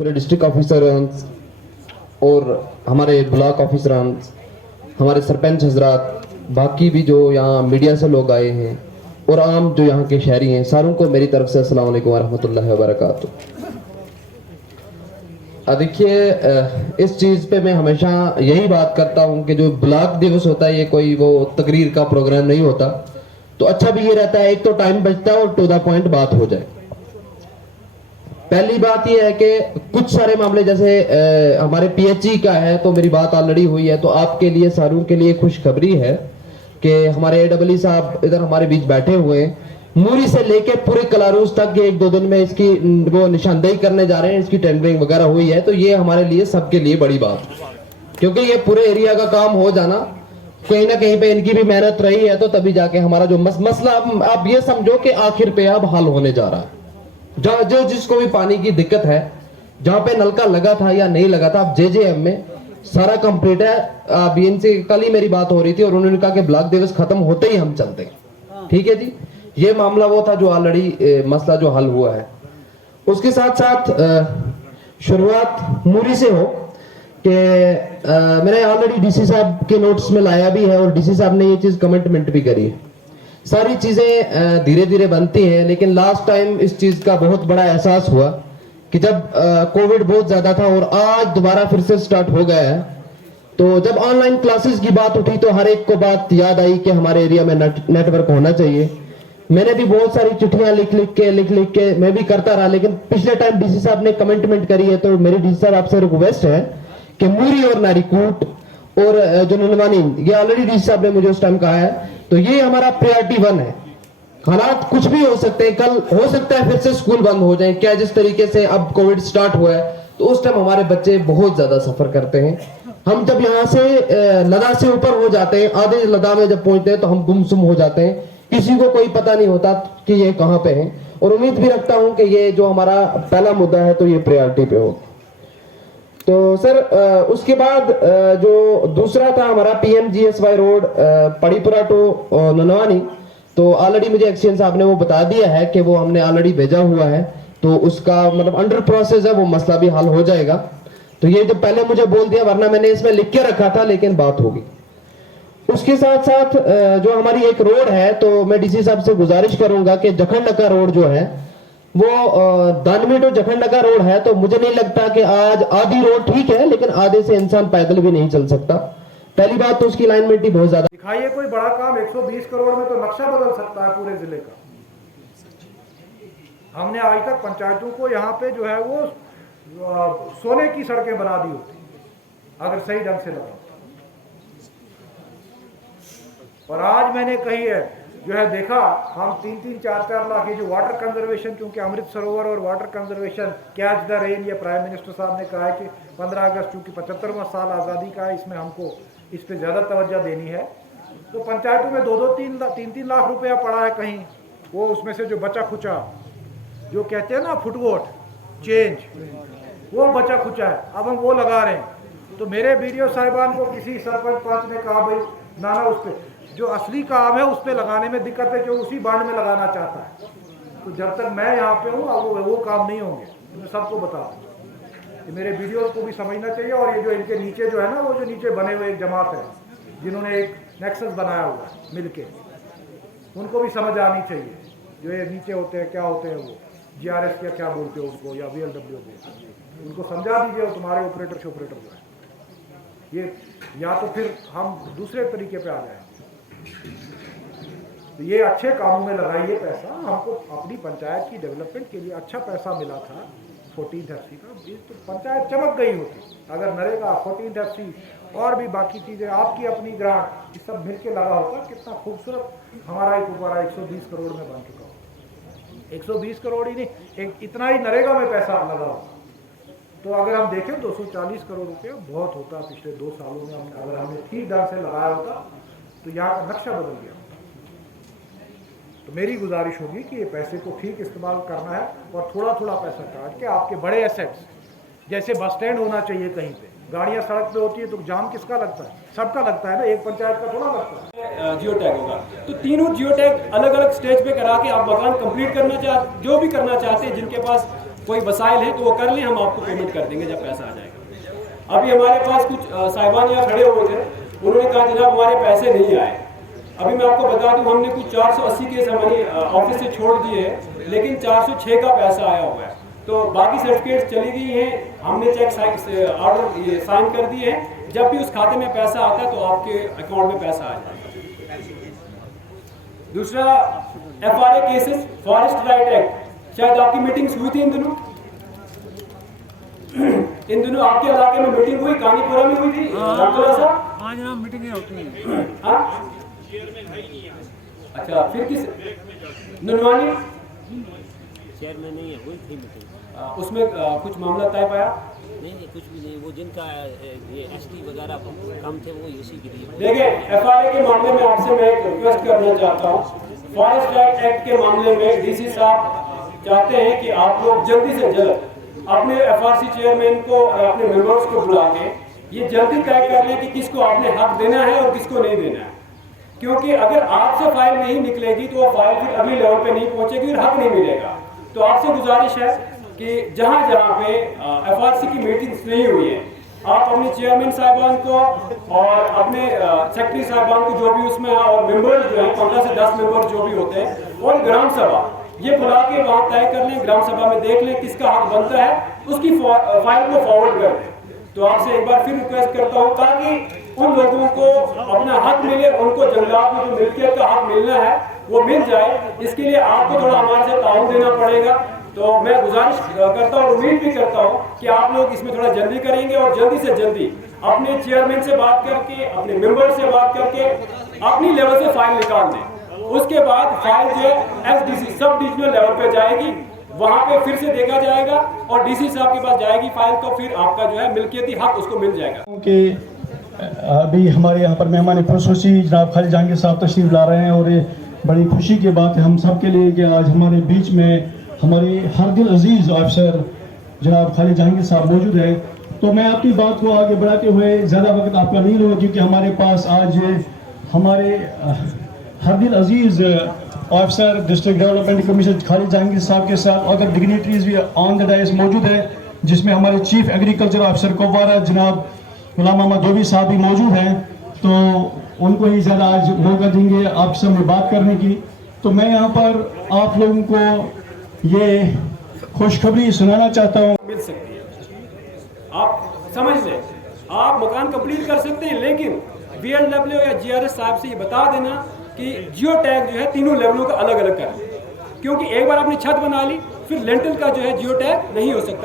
पूरे district officer और हमारे ब्लॉक ऑफिसर, हमारे सरपंच हजरात, बाकी भी जो यहाँ मीडिया से लोग आए हैं और आम जो यहाँ के शहरी हैं, सारों को मेरी तरफ से अस्सलाम वालेकुम वरहमतुल्लाहि वबरकातुहू। देखिए, इस चीज़ पे मैं हमेशा यही बात करता हूँ कि जो ब्लॉक दिवस होता है ये कोई वो तकरीर का प्रोग्राम नहीं होता। तो अच्छा भी ये रहता है, एक तो टाइम बचता है और टू द पॉइंट बात हो जाए। पहली बात ये है कि कुछ सारे मामले जैसे हमारे पीएचई का है, तो मेरी बात ऑलरेडी हुई है। तो आपके लिए सारों के लिए खुशखबरी है कि हमारे एडब्ल्यू साहब इधर हमारे बीच बैठे हुए हैं। मूरी से लेके पूरे कलारूस तक ये 1-2 दिन में इसकी वो निशानदेही करने जा रहे हैं, इसकी टेंडरिंग वगैरह हुई है। तो ये हमारे लिए सबके लिए बड़ी बात, क्योंकि ये पूरे एरिया का काम हो जाना कहीं ना कहीं पे इनकी भी मेहनत रही है, तो तभी जाके हमारा जो मसला आप ये समझो कि आखिर पे अब हल होने जा रहा है। जो जिसको भी पानी की दिक्कत है, जहां पे नलका लगा था या नहीं लगा था, अब जेजेएम में सारा कंप्लीट है। अभी इनसे कल ही मेरी बात हो रही थी और उन्होंने कहा कि ब्लॉक दिवस खत्म होते ही हम चलते हैं। ठीक है जी, ये मामला वो था जो ऑलरेडी मसला जो हल हुआ है। उसके साथ साथ शुरुआत मूरी से हो कि मैंने ऑलरेडी डीसी साहब के नोट्स में लाया भी है और डीसी साहब ने ये चीज कमिटमेंट भी करी है। सारी चीजें धीरे धीरे बनती हैं, लेकिन लास्ट टाइम इस चीज का बहुत बड़ा एहसास हुआ कि जब कोविड बहुत ज्यादा था और आज दोबारा फिर से स्टार्ट हो गया है। तो जब ऑनलाइन क्लासेस की बात उठी तो हर एक को बात याद आई कि हमारे एरिया में नेटवर्क होना चाहिए। मैंने भी बहुत सारी चिट्ठियां लिख लिख के मैं भी करता रहा, लेकिन पिछले टाइम डीसी साहब ने कमिटमेंट करी है। तो मेरी डीसी साहब आपसे रिक्वेस्ट है कि मूरी और नारीकूट और जो नलवानी, ये ऑलरेडी डीसी साहब ने मुझे उस टाइम कहा है, तो ये हमारा प्रायोरिटी 1 है। हालात कुछ भी हो सकते हैं, कल हो सकता है फिर से स्कूल बंद हो जाए। क्या जिस तरीके से अब कोविड स्टार्ट हुआ है, तो उस टाइम हमारे बच्चे बहुत ज्यादा सफर करते हैं। हम जब यहाँ से लद्दाख से ऊपर हो जाते हैं, आधे लद्दाख में जब पहुंचते हैं तो हम गुमसुम हो जाते हैं, किसी को कोई पता नहीं होता कि ये कहाँ पे है। और उम्मीद भी रखता हूं कि ये जो हमारा पहला मुद्दा है तो ये प्रायोरिटी पे हो। तो सर उसके बाद जो दूसरा था हमारा पीएमजीएसवाई रोड पड़ीपुरा टू ननवानी, तो ऑलरेडी मुझे एक्सचेंज साहब ने वो बता दिया है कि वो हमने ऑलरेडी भेजा हुआ है। तो उसका मतलब अंडर प्रोसेस है, वो मसला भी हल हो जाएगा। तो ये जो पहले मुझे बोल दिया, वरना मैंने इसमें लिख के रखा था, लेकिन बात होगी। उसके साथ साथ जो हमारी एक रोड है, तो मैं डीसी साहब से गुजारिश करूंगा कि जखंडका रोड जो है वो दानवी टू जखंडका रोड है। तो मुझे नहीं लगता कि आज आधी रोड ठीक है, लेकिन आधे से इंसान पैदल भी नहीं चल सकता। पहली बात तो उसकी अलाइनमेंट ही बहुत ज्यादा। दिखाइए कोई बड़ा काम, 120 करोड़ में तो नक्शा बदल सकता है पूरे जिले का। हमने आज तक पंचायतों को यहाँ पे जो है वो सोने की सड़कें बना दी होती अगर सही ढंग से लगा। और आज मैंने कही है जो है देखा, हम 3-3, 4-4 लाख ये जो वाटर कंजर्वेशन, क्योंकि अमृत सरोवर और water conservation catch the rain, ये प्राइम मिनिस्टर साहब ने कहा है कि 15 अगस्त चूंकि 75वां साल आज़ादी का है, इसमें हमको इस पे ज़्यादा तवज्जो देनी है। तो पंचायतों में 2-2, 3-3 लाख रुपया पड़ा है कहीं, वो उसमें से जो बचा खुचा, जो कहते हैं ना फुटवोट चेंज, वो बचा खुचा है, अब हम वो लगा रहे हैं। तो मेरे वीडियो साहिबान को किसी सरपंच पंच ने कहा भाई नाना उस पर जो असली काम है उस पर लगाने में दिक्कत है, जो उसी बांड में लगाना चाहता है। तो जब तक मैं यहाँ पे हूँ अब वो काम नहीं होंगे, मैं सबको बता दूँ। मेरे वीडियोस को भी समझना चाहिए। और ये जो इनके नीचे जो है ना, वो जो नीचे बने हुए एक जमात है जिन्होंने एक नेक्सस बनाया हुआ है मिलके, उनको भी समझ आनी चाहिए। जो ये नीचे होते हैं, क्या होते हैं वो GRS क्या बोलते हैं उनको, या VLW को, उनको समझा दीजिए। और तुम्हारे ऑपरेटर जो है ये, या तो फिर हम दूसरे तरीके पे आ जाएंगे। तो ये अच्छे कामों में लगाइए पैसा। हमको अपनी पंचायत की डेवलपमेंट के लिए अच्छा पैसा मिला था 14th FC का, तो पंचायत चमक गई होती अगर नरेगा, 14th FC और भी बाकी चीज़ें, आपकी अपनी ग्रांट, ये सब मिलके लगा होता। कितना खूबसूरत हमारा एक ऊपर 120 करोड़ में बन चुका हो। 120 करोड़ ही नहीं, इतना ही नरेगा में पैसा लगा होता। तो अगर हम देखें 240 करोड़ रुपये बहुत होता पिछले 2 सालों में। अगर हमने ठीक ढंग से लगाया होता तो यहाँ का नक्शा बदल गया। तो मेरी गुजारिश होगी कि ये पैसे को ठीक इस्तेमाल करना है और थोड़ा थोड़ा पैसा काट के आपके बड़े एसेट्स, जैसे बस स्टैंड होना चाहिए कहीं पे, गाड़ियाँ सड़क पे होती है तो जाम किसका लगता है? सबका लगता है ना, एक पंचायत का थोड़ा लगता है। जियो टैग होगा, तो तीनों जियो टैग अलग अलग स्टेज पे करा के आप मकान कंप्लीट करना जो भी करना चाहते हैं, जिनके पास कोई वसाइल है तो वो कर लें, हम आपको पेमेंट कर देंगे जब पैसा आ जाएगा। अभी हमारे पास कुछ साहिबान यहाँ खड़े हुए थे, उन्होंने कहा जनाब हमारे पैसे नहीं आए। अभी मैं आपको बता दूं हमने कुछ 480 केस हमारी ऑफिस से छोड़ दिए हैं, लेकिन 406 का पैसा आया हुआ है। तो बाकी सर्टिफिकेट्स चली गई हैं, हमने चेक ऑर्डर साइन कर दिए हैं। जब भी उस खाते में पैसा आता है तो आपके अकाउंट में पैसा आ जाएगा। दूसरा FRA cases, forest right act, शायद आपकी मीटिंग्स हुई थी इन दिनों आपके इलाके में मीटिंग हुई, कानीपुरा में हुई थी डॉक्टर साहब? आज ना मीटिंगें होती हैं। हाँ अच्छा, फिर किस नुनवानी चेयरमैन नहीं है, हुई थी मीटिंग। उसमें कुछ मामला तय पाया? नहीं कुछ भी नहीं, वो जिनका ये SD वगैरह कम थे वो इसी के लिए। देखिए FRA के मामले में आपसे मैं एक रिक्वेस्ट करना चाहता हूँ। फॉरेस्ट राइट एक्ट के मामले में DC साहब चाहते हैं कि आप लोग जल्दी से जल्द अपने FRC चेयरमैन को, अपने मेंबर्स को बुला के ये जल्दी तय कर लें कि किसको आपने हक देना है और किसको नहीं देना है। क्योंकि अगर आपसे फाइल नहीं निकलेगी तो वो फाइल फिर अगले लेवल पे नहीं पहुंचेगी और हक नहीं मिलेगा। तो आपसे गुजारिश है कि जहां जहां पे FRC की मीटिंग्स नहीं हुई है, आप अपने चेयरमैन साहिबान को और अपने सेक्रेटरी साहिबान को जो भी उसमें है और मेंबर्स जो हैं 15 से 10 मेंबर जो भी होते हैं, और ग्राम सभा ये बुला के वहाँ तय कर लें, ग्राम सभा में देख लें किसका हक बनता है, उसकी फाइल को फॉरवर्ड कर दें। तो आपसे एक बार फिर रिक्वेस्ट करता हूँ ताकि उन लोगों को अपना हक मिले, उनको जंगलात में जो मिल्कियत का हक मिलना है वो मिल जाए। इसके लिए आपको थोड़ा हमारे से ताउन देना पड़ेगा। तो मैं गुजारिश करता हूँ, उम्मीद भी करता हूँ कि आप लोग इसमें थोड़ा जल्दी करेंगे और जल्दी से जल्दी अपने चेयरमैन से बात करके, अपने मेंबर से बात करके अपनी लेवल से फाइल निकाल दें। उसके बाद फाइल जो है SDC सब डिविजनल लेवल पे जाएगी, वहाँ पे फिर से देखा जाएगा और DC साहब के पास जाएगी फाइल, तो फिर आपका जो है मिल्कियती हक उसको मिल जाएगा। कि अभी हमारे यहाँ पर मेहमान खसूसी जनाब खालिद जहांगीर साहब तशरीफ ला रहे हैं और ये बड़ी खुशी की बात है हम सब के लिए कि आज हमारे बीच में हमारे हर दिल अजीज़ ऑफिसर जनाब खालिद जहांगीर साहब मौजूद है। तो मैं आपकी बात को आगे बढ़ाते हुए ज़्यादा वक्त आपका नहीं लूँगा, क्योंकि हमारे पास आज हमारे हर दिल अजीज़ officer district development commissioner Khalid Jahangir sahab के साथ अदर डिग्निटरीज भी ऑन द डायस मौजूद है, जिसमें हमारे चीफ एग्रीकल्चर ऑफिसर कुपवारा जनाब गुलाम मोहम्मद दोबी साहब भी मौजूद हैं। तो उनको ही ज़्यादा आज मौका देंगे आपके सामने बात करने की। तो मैं यहाँ पर आप लोगों को ये खुशखबरी सुनाना चाहता हूँ। मिल सकती है, आप समझ लें, आप मकान कंप्लीट कर सकते हैं, लेकिन VLW या GRS साहब से ये बता देना कि जियो टैग जो है तीनों लेवलों का अलग अलग कर लें, क्योंकि एक बार आपने छत बना ली फिर लेंटल का जो है जियो टैग नहीं हो सकता।